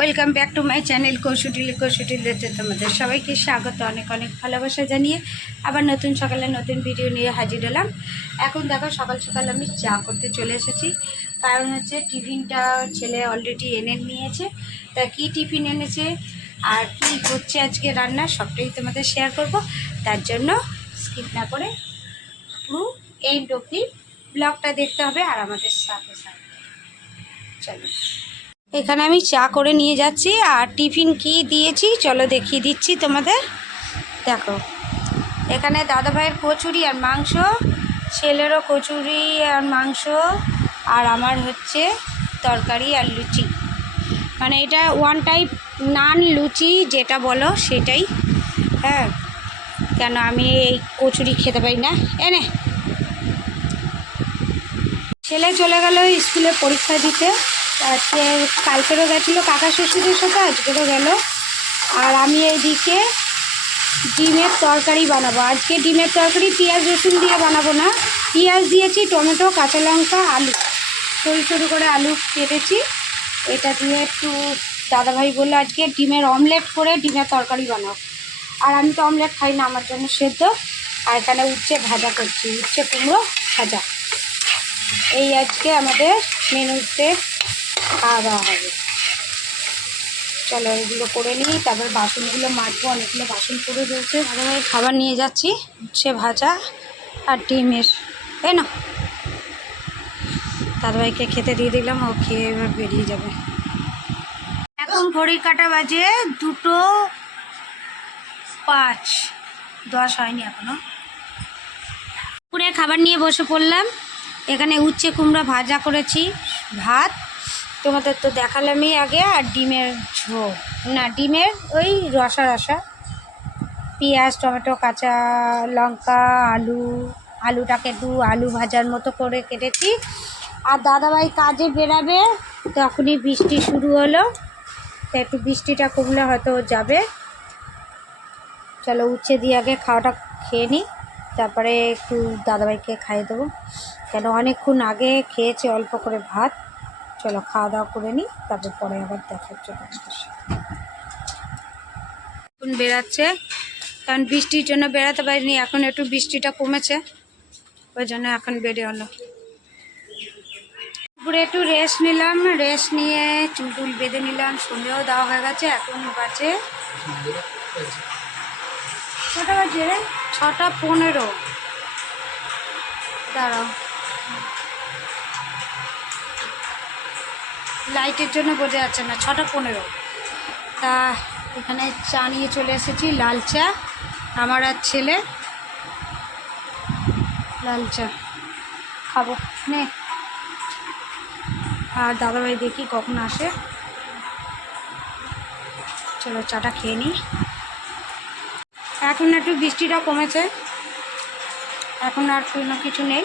Welcome back to my channel কৌশুটিলি কৌশুটিলিতে তোমাদের সবাইকে স্বাগত, অনেক অনেক ভালোবাসা জানিয়ে আবার নতুন সকালে নতুন ভিডিও নিয়ে হাজির হলাম। এখন দেখো সকাল সকাল আমি চা করতে চলে এসেছি। কারণ হচ্ছে টিফিনটা ছেলে অলরেডি এনে নিয়েছে। তা কী টিফিন এনেছে আর কি হচ্ছে আজকে রান্না সবটাই তোমাদের শেয়ার করব। তার জন্য স্কিপ না করে পুরো এই অবধি ব্লগটা দেখতে হবে আর আমাদের সাথে সাথে চলো। এখানে আমি চা করে নিয়ে যাচ্ছি আর টিফিন কি দিয়েছি চলো দেখিয়ে দিচ্ছি তোমাদের। দেখো, এখানে দাদা ভাইয়ের কচুরি আর মাংস, ছেলেরও কচুরি আর মাংস, আর আমার হচ্ছে তরকারি আর লুচি। মানে এটা ওয়ান টাইপ নান লুচি যেটা বলো সেটাই। হ্যাঁ কেন আমি এই কচুরি খেতে পারি না? এনে ছেলে চলে গেল স্কুলে পরীক্ষা দিতে। আজকে কালকেরও গেছিল কাকা শ্বশুরের সাথে, আজকেরও গেল। আর আমি এইদিকে ডিমের তরকারি বানাবো। আজকে ডিমের তরকারি পেঁয়াজ রসুন দিয়ে বানাবো না। পেঁয়াজ দিয়েছি, টমেটো, কাঁচা লঙ্কা, আলু। সরু সরু করে আলু কেটেছি। এটা দিয়ে একটু দাদাভাই বলল, আজকে ডিমের অমলেট করে ডিমের তরকারি বানাও। আর আমি তো অমলেট খাই না, আমার জন্য সেদ্ধ। আর এখানে উচ্ছে ভাজা করছি, উচ্ছে কুমড়ো ভাজা। এই আজকে আমাদের মেনুতে খাওয়া দাওয়া হবে। চলো এগুলো করে নিই, তারপর বাসনগুলো মাজবো, অনেকগুলো বাসন পড়ে রয়েছে আমি খাবার নিয়ে যাচ্ছি সে ভাজা আর ডিমের। তাই না? দাদাভাইকে খেতে দিয়ে দিলাম, ও খেয়ে এবার বেরিয়ে যাবে। এখন ঘড়ি কাটা বাজে দুটো পাঁচ। দশ হয়নি এখনও। পুরে খাবার নিয়ে বসে পড়লাম। এখানে উচ্ছে কুমড়া ভাজা করেছি, ভাত তোমাদের তো দেখালামই আগে, আর ডিমের ঝোল। না, ডিমের ওই রসা রসা। পেঁয়াজ, টমেটো, কাঁচা লঙ্কা, আলু, আলুটাকে দু আলু ভাজার মতো করে কেটেছি। আর দাদাভাই কাজে বেরাবে, তখনই বৃষ্টি শুরু হলো। তো একটু বৃষ্টিটা কমলে হয়তো যাবে। চলো উচ্ছে দিয়ে আগে খাওয়াটা খেয়ে নিই, তারপরে একটু দাদাভাইকে খাইয়ে দেবো। কেন অনেকক্ষণ আগে খেয়েছে অল্প করে ভাত। চলো খাওয়া দাওয়া করে নিই, তারপর পরে আবার দেখা হচ্ছে। এখন বেরাচ্ছে কারণ বৃষ্টির জন্য বেরাতে পারিনি, এখন একটু বৃষ্টিটা কমেছে, ওই জন্য এখন বেড়ে হলো দুপুরে একটু রেস্ট নিলাম রেস্ট নিয়ে চুল বেঁধে নিলাম, সন্ধেও দেওয়া হয়ে গেছে, এখন বাজে ছটা বাজে ছটা পনেরো। দাঁড়াও। লাইটের জন্য বোঝা যাচ্ছে না, ছটা পনেরো। তা এখানে চা নিয়ে চলে এসেছি, লাল চা। আমার আর ছেলে। লাল চা খাব। নে। আর দাদাভাই দেখি কখন আসে। চলো চাটা খেয়ে নিই। এখন একটু বৃষ্টিটা কমেছে। এখন আর কোনো কিছু নেই।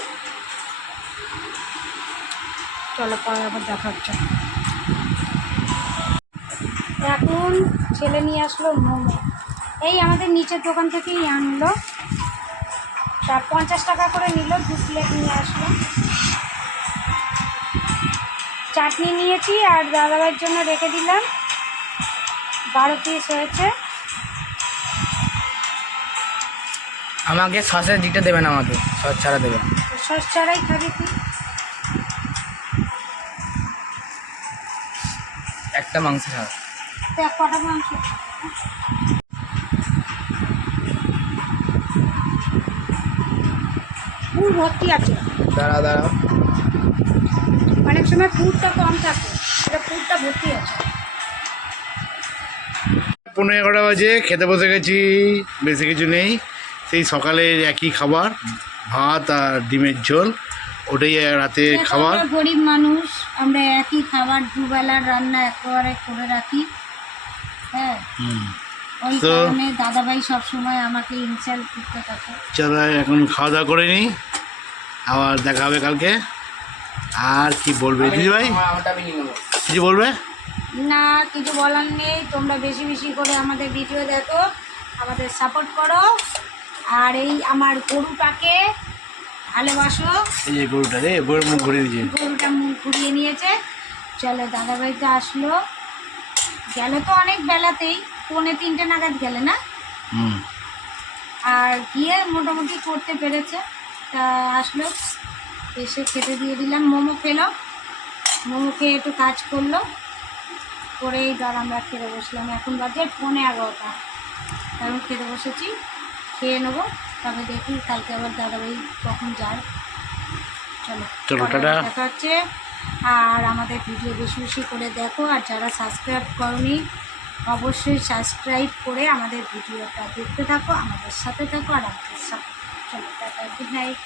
চলো পরে আবার দেখা হচ্ছে। এখন ছেলে নিয়ে আসলো মোমো। এই আমাদের নিচের দোকান থেকেই আনলো। তা পঞ্চাশ টাকা করে নিল দু প্লেট নিয়ে আসলো। চাটনি নিয়েছি আর দাদাভাইয়ের জন্য রেখে দিলাম। বারো পিস হয়েছে। আমাকে সসের দিকটা দেবেন আমাকে সস ছাড়া দেবেন। সস ছাড়াই খাবি তুই। একটা মাংস ছাড়া। কটা মাংস পুর ভর্তি আছে। দাঁড়া দাঁড়াও। অনেক সময় পুরটা কম থাকে এটা পুরটা ভর্তি আছে। পনেরো এগারোটা বাজে খেতে বসে গেছি বেশি কিছু নেই। সেই সকালের একই খাবার ভাত আর ডিমের ঝোল ওটাই রাতে খাবার। গরিব মানুষ আমরা একই খাবার দুবেলার রান্না একেবারে করে রাখি। হ্যাঁ। হুম। ওই তো- কারণে দাদাভাই সবসময় আমাকে ইনসাল্ট করতে থাকে। চলো এখন খাওয়া দাওয়া করে নিই। আবার দেখা হবে কালকে। আর কি বলবে? দিদি ভাই? কিছু বলবে? না কিছু বলার নেই। তোমরা বেশি বেশি করে আমাদের ভিডিও দেখো আমাদের সাপোর্ট করো। আর এই আমার গরুটাকে ভালোবাসো। এই যে গরুটা রে গরুর মুখ ঘুরে দিয়েছে গরুটা মুখ ঘুরিয়ে নিয়েছে। চলো দাদাভাই তো আসলো। গেল তো অনেক বেলাতেই পৌনে তিনটে নাগাদ গেলে না? আর গিয়ে মোটামুটি করতে পেরেছে। তা আসলো এসে খেতে দিয়ে দিলাম। মোমো খেলো মোমো খেয়ে একটু কাজ করল। করেই ধর আমরা খেতে বসলাম। এখন বাজে পৌনে এগারোটা। কারণ খেতে বসেছি খেয়ে নেব। তবে দেখি কালকে আবার দাদাভাই কখন যায়। চলো। চলো, টাটা। দেখা হচ্ছে। আর আমাদের ভিডিও বেশি বেশি করে দেখো, আর যারা সাবস্ক্রাইব করনি, অবশ্যই সাবস্ক্রাইব করে আমাদের ভিডিওটা দেখতে থাকো, আমাদের সাথে থাকো, আর আমাদের সাথে চলো, টাটা গুড নাইট